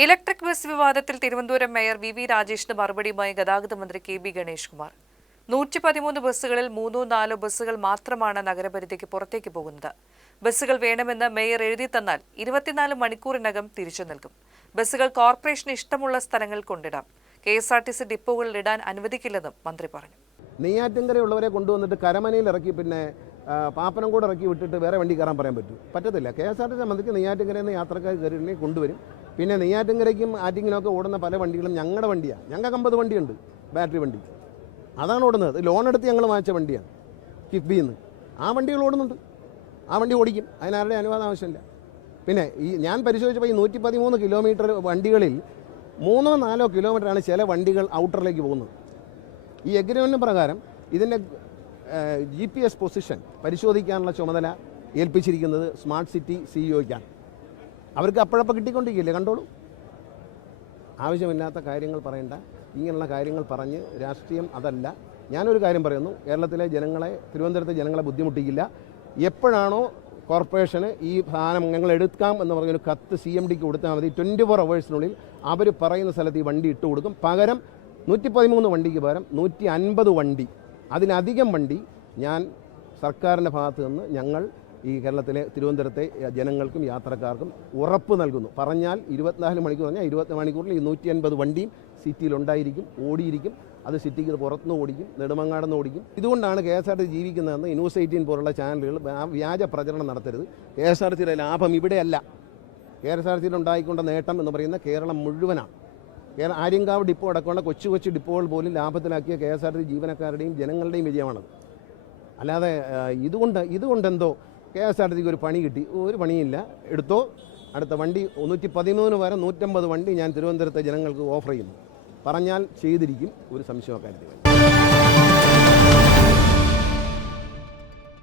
Electric bus വിവാദത്തിൽ Thiruvananthapuram mayor V രാജേഷിന് മറുപടിയുമായി ഗതാഗത മന്ത്രി കെ ബി ഗണേഷ് കുമാർ. 113 ബസ്സുകളിൽ 3-4 ബസ്സുകൾ മാത്രമാണ് നഗരപരിധിക്ക് പുറത്തേക്ക് പോകുന്നത്. ബസ്സുകൾ വേണമെന്ന് മേയർ എഴുതി തന്നാൽ 24 മണിക്കൂറിനകം തിരിച്ചു നൽകും. ബസ്സുകൾ കോർപ്പറേഷന് ഇഷ്ടമുള്ള സ്ഥലങ്ങളിൽ കൊണ്ടിടാം. KSRTC ഡിപ്പോകളിൽ ഇടാൻ അനുവദിക്കില്ലെന്നും മന്ത്രി പറഞ്ഞു. നെയ്യാറ്റിൻകരയുള്ളവരെ കൊണ്ടുവന്നിട്ട് കരമനയിൽ ഇറക്കി പിന്നെ പാപ്പനംകോട് ഇറക്കി വിട്ടിട്ട് വേറെ വണ്ടി കയറാൻ പറയാൻ പറ്റത്തില്ല. KSRTC സംബന്ധിച്ച് നെയ്യാറ്റിൻകരയിൽ നിന്ന് യാത്രക്കാർ കയറി കൊണ്ടുവരും. പിന്നെ നെയ്യാറ്റിൻകരയ്ക്കും ആറ്റിങ്ങിനൊക്കെ ഓടുന്ന പല വണ്ടികളും ഞങ്ങളുടെ വണ്ടിയാണ്. ഞങ്ങൾക്ക് 50 വണ്ടിയുണ്ട്, ബാറ്ററി വണ്ടി. അതാണ് ഓടുന്നത്. ലോൺ എടുത്ത് ഞങ്ങൾ വാങ്ങിച്ച വണ്ടിയാണ് കിഫ്ബിയിൽ നിന്ന്. ആ വണ്ടികൾ ഓടുന്നുണ്ട്. ആ വണ്ടി ഓടിക്കും. അതിനാരുടെ അനുവാദം ആവശ്യമില്ല. പിന്നെ ഞാൻ പരിശോധിച്ചപ്പോൾ ഈ 113 കിലോമീറ്റർ വണ്ടികളിൽ 3-4 കിലോമീറ്ററാണ് ചില വണ്ടികൾ ഔട്ടറിലേക്ക് പോകുന്നത്. ഈ എഗ്രിമെൻറ്റ് പ്രകാരം ഇതിൻ്റെ GPS പൊസിഷൻ പരിശോധിക്കാനുള്ള ചുമതല ഏൽപ്പിച്ചിരിക്കുന്നത് സ്മാർട്ട് സിറ്റി CEOയ്ക്കാണ്. അവർക്ക് അപ്പോഴപ്പോൾ കിട്ടിക്കൊണ്ടിരിക്കില്ലേ, കണ്ടോളൂ. ആവശ്യമില്ലാത്ത കാര്യങ്ങൾ പറയണ്ട. ഇങ്ങനെയുള്ള കാര്യങ്ങൾ പറഞ്ഞ് രാഷ്ട്രീയം അതല്ല. ഞാനൊരു കാര്യം പറയുന്നു, കേരളത്തിലെ ജനങ്ങളെ, തിരുവനന്തപുരത്തെ ജനങ്ങളെ ബുദ്ധിമുട്ടിക്കില്ല. എപ്പോഴാണോ കോർപ്പറേഷന് ഈ സാധനം ഞങ്ങൾ എടുക്കാം എന്ന് പറഞ്ഞൊരു കത്ത് CMDക്ക് കൊടുത്താൽ മതി. 24 അവേഴ്സിനുള്ളിൽ അവർ പറയുന്ന സ്ഥലത്ത് ഈ വണ്ടി ഇട്ട് കൊടുക്കും. പകരം 113 വണ്ടിക്ക് പകരം 150 വണ്ടി, അതിലധികം വണ്ടി ഞാൻ സർക്കാരിൻ്റെ ഭാഗത്ത് നിന്ന് ഞങ്ങൾ ഈ കേരളത്തിലെ തിരുവനന്തപുരത്തെ ജനങ്ങൾക്കും യാത്രക്കാർക്കും ഉറപ്പ് നൽകുന്നു. പറഞ്ഞാൽ 24 മണിക്കൂർ പറഞ്ഞാൽ 24 മണിക്കൂറിൽ ഈ 150 വണ്ടിയും സിറ്റിയിലുണ്ടായിരിക്കും, ഓടിയിരിക്കും. അത് സിറ്റിക്ക് പുറത്തുനിന്ന് ഓടിക്കും, നെടുമങ്ങാടുന്ന് ഓടിക്കും. ഇതുകൊണ്ടാണ് KSRTC ജീവിക്കുന്നതെന്ന് ന്യൂസ് 18 പോലുള്ള ചാനലുകൾ വ്യാജ പ്രചരണം നടത്തരുത്. KSRTCയുടെ ലാഭം ഇവിടെയല്ല. KSRTCയിൽ ഉണ്ടായിക്കൊണ്ട നേട്ടം എന്ന് പറയുന്ന കേരളം മുഴുവനാണ്. ആര്യങ്കാവ് ഡിപ്പോ അടക്കമുള്ള കൊച്ചു ഡിപ്പോകൾ പോലും ലാഭത്തിലാക്കിയ KSRTC ജീവനക്കാരുടെയും ജനങ്ങളുടെയും വിജയമാണത്. അല്ലാതെ ഇതുകൊണ്ടെന്തോ KSRTCക്ക് ഒരു പണി കിട്ടി, ഒരു പണിയില്ല. എടുത്തോ, അടുത്ത വണ്ടി 113 വരെ 150 വണ്ടി ഞാൻ തിരുവനന്തപുരത്തെ ജനങ്ങൾക്ക് ഓഫർ ചെയ്യുന്നു. പറഞ്ഞാൽ ചെയ്തിരിക്കും. ഒരു സംശയമൊക്കെ